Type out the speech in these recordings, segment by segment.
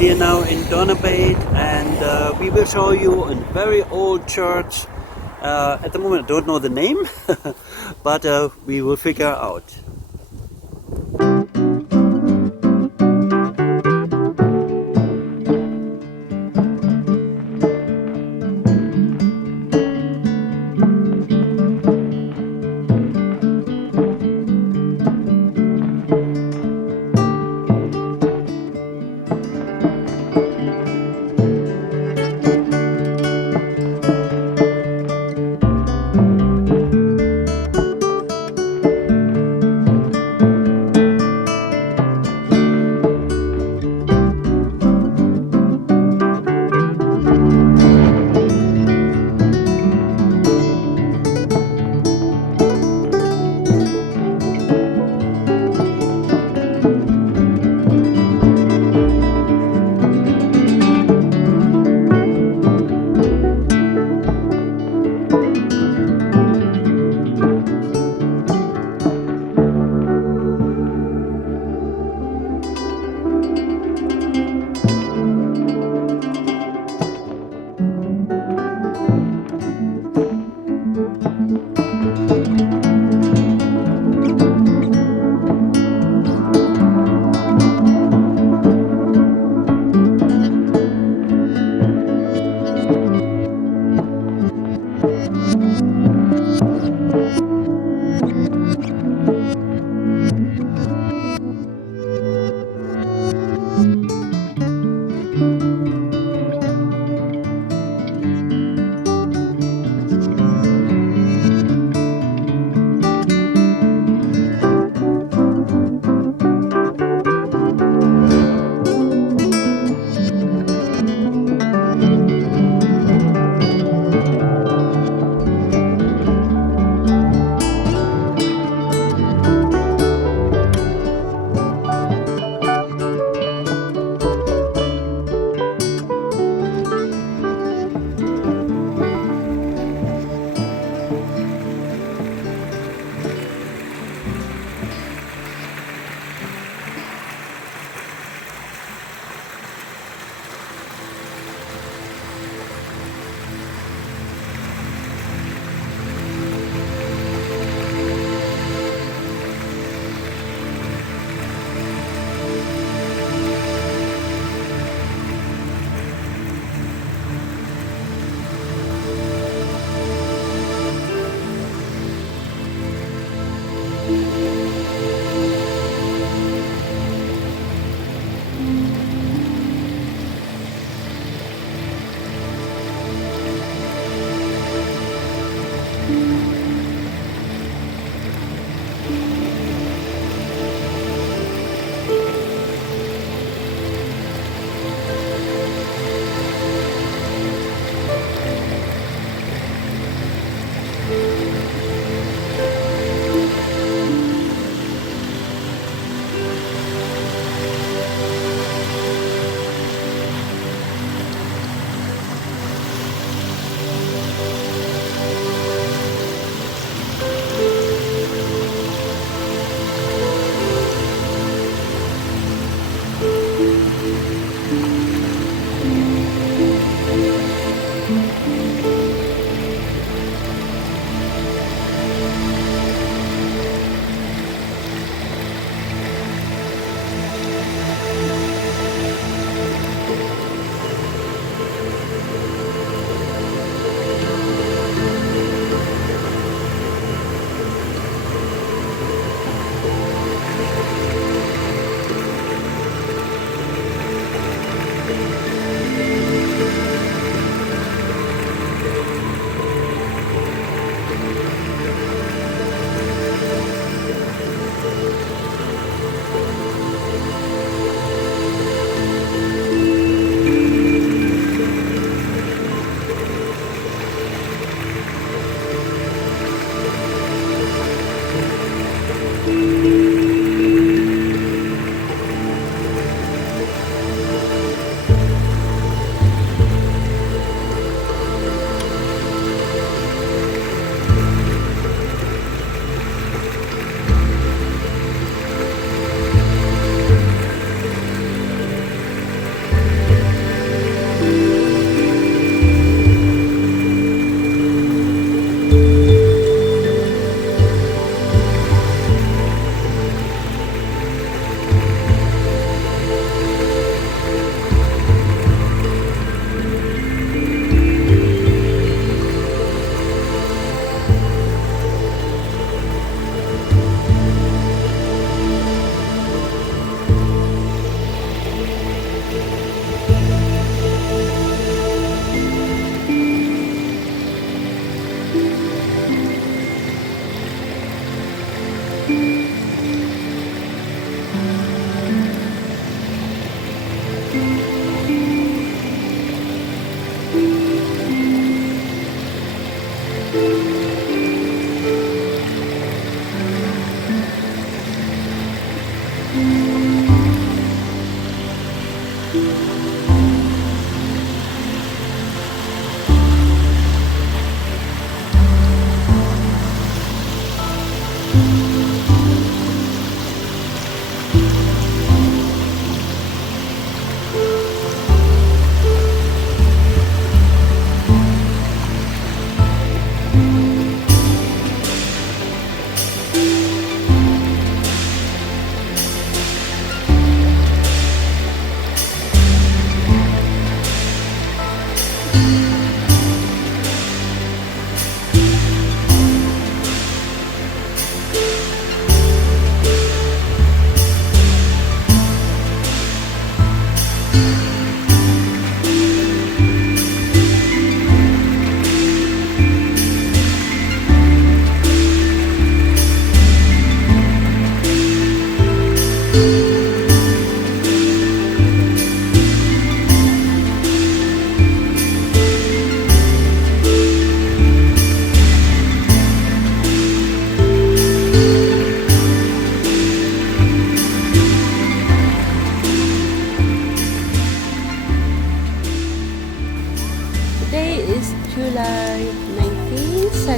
here now in Donabate, and we will show you a very old church. At the moment I don't know the name, but we will figure out.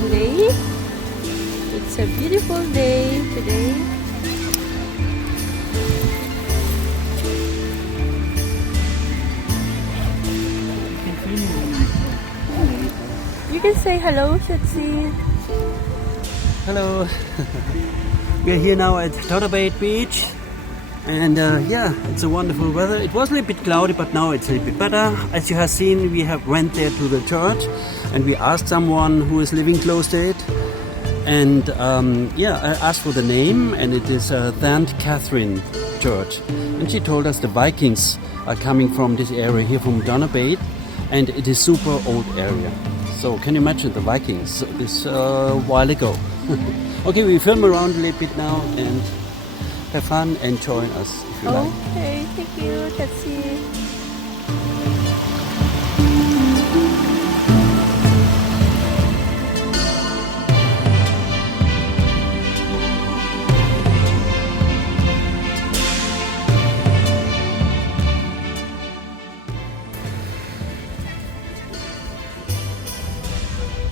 Sunday. It's a beautiful day today. You can say hello, Shotzi. Hello. We are here now at Donabate Beach, and yeah, it's a wonderful weather. It was a little bit cloudy, but now it's a little bit better. As you have seen, we have went there to the church, and we asked someone who is living close to it, and yeah, I asked for the name, and it is St. Catherine Church, and she told us the Vikings are coming from this area here from Donabate, and it is super old area. So can you imagine the Vikings this while ago? Okay, we film around a little bit now and have fun and join us if you like. Okay, thank you. Let's see.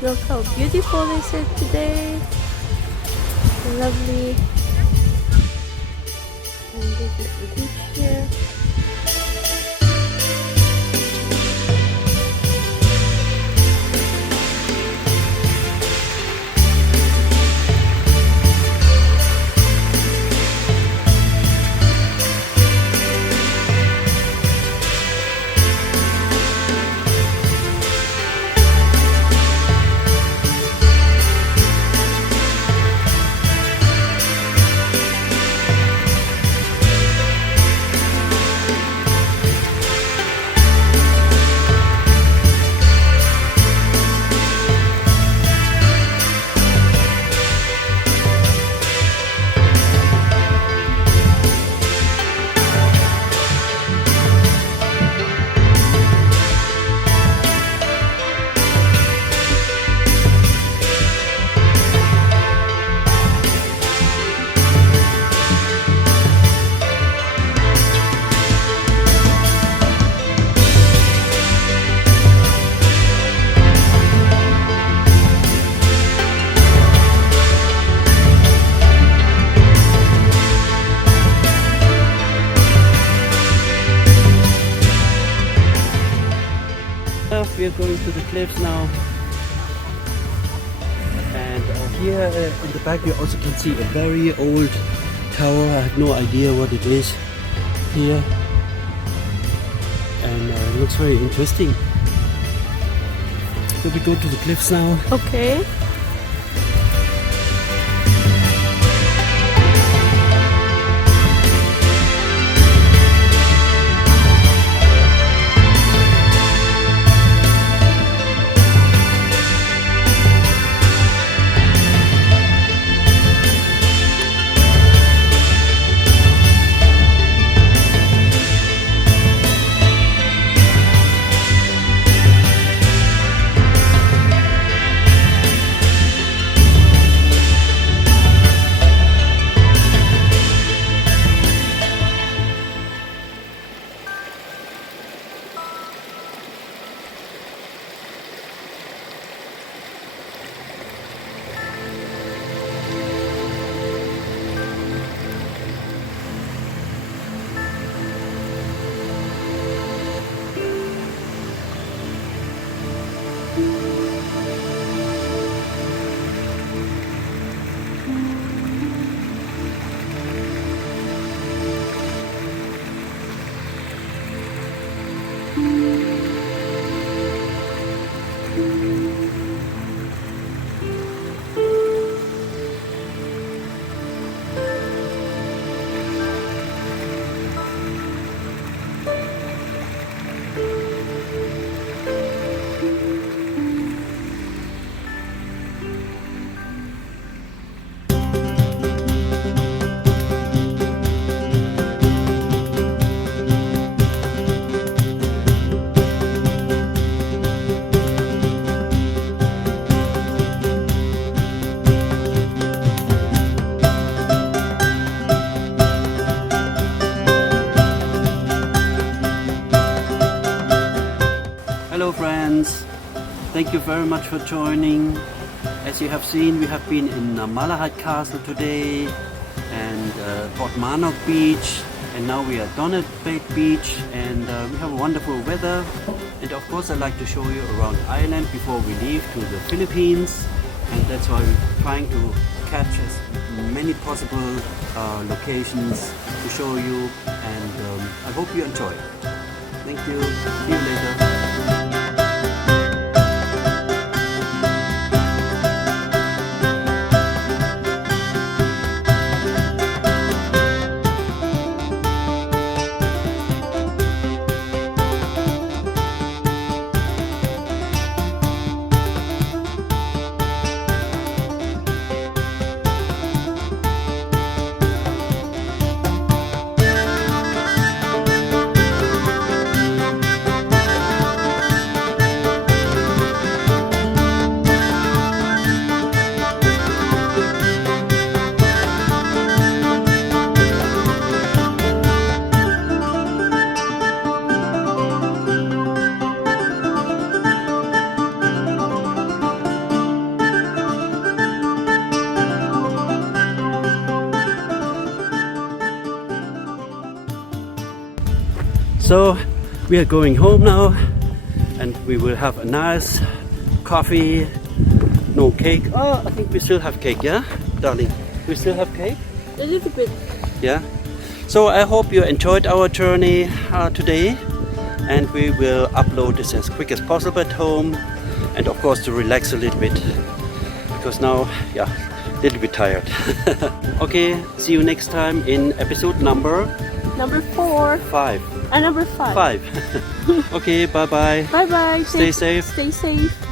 Look how beautiful is it today. Lovely. And this is the beach here. We are going to the cliffs now, and here in the back you also can see a very old tower. I have no idea what it is here, and it looks very interesting. So we go to the cliffs now. Okay. Hello friends, thank you very much for joining, As you have seen, we have been in Malahide Castle today and Port Marnock Beach, and now we are at Donabate Beach, and we have wonderful weather. And of course, I'd like to show you around the island before we leave to the Philippines, and that's why we're trying to catch as many possible locations to show you, and I hope you enjoy. Thank you. See you later. So we are going home now, and we will have a nice coffee. No cake. Oh, I think we still have cake, yeah, darling? We still have cake? A little bit. Yeah. So I hope you enjoyed our journey today, and we will upload this as quick as possible at home, and of course to relax a little bit, because now, yeah, a little bit tired. Okay, see you next time in episode number 4. 5. Number 5. 5. Okay, bye bye. Bye bye. Stay safe. Stay safe.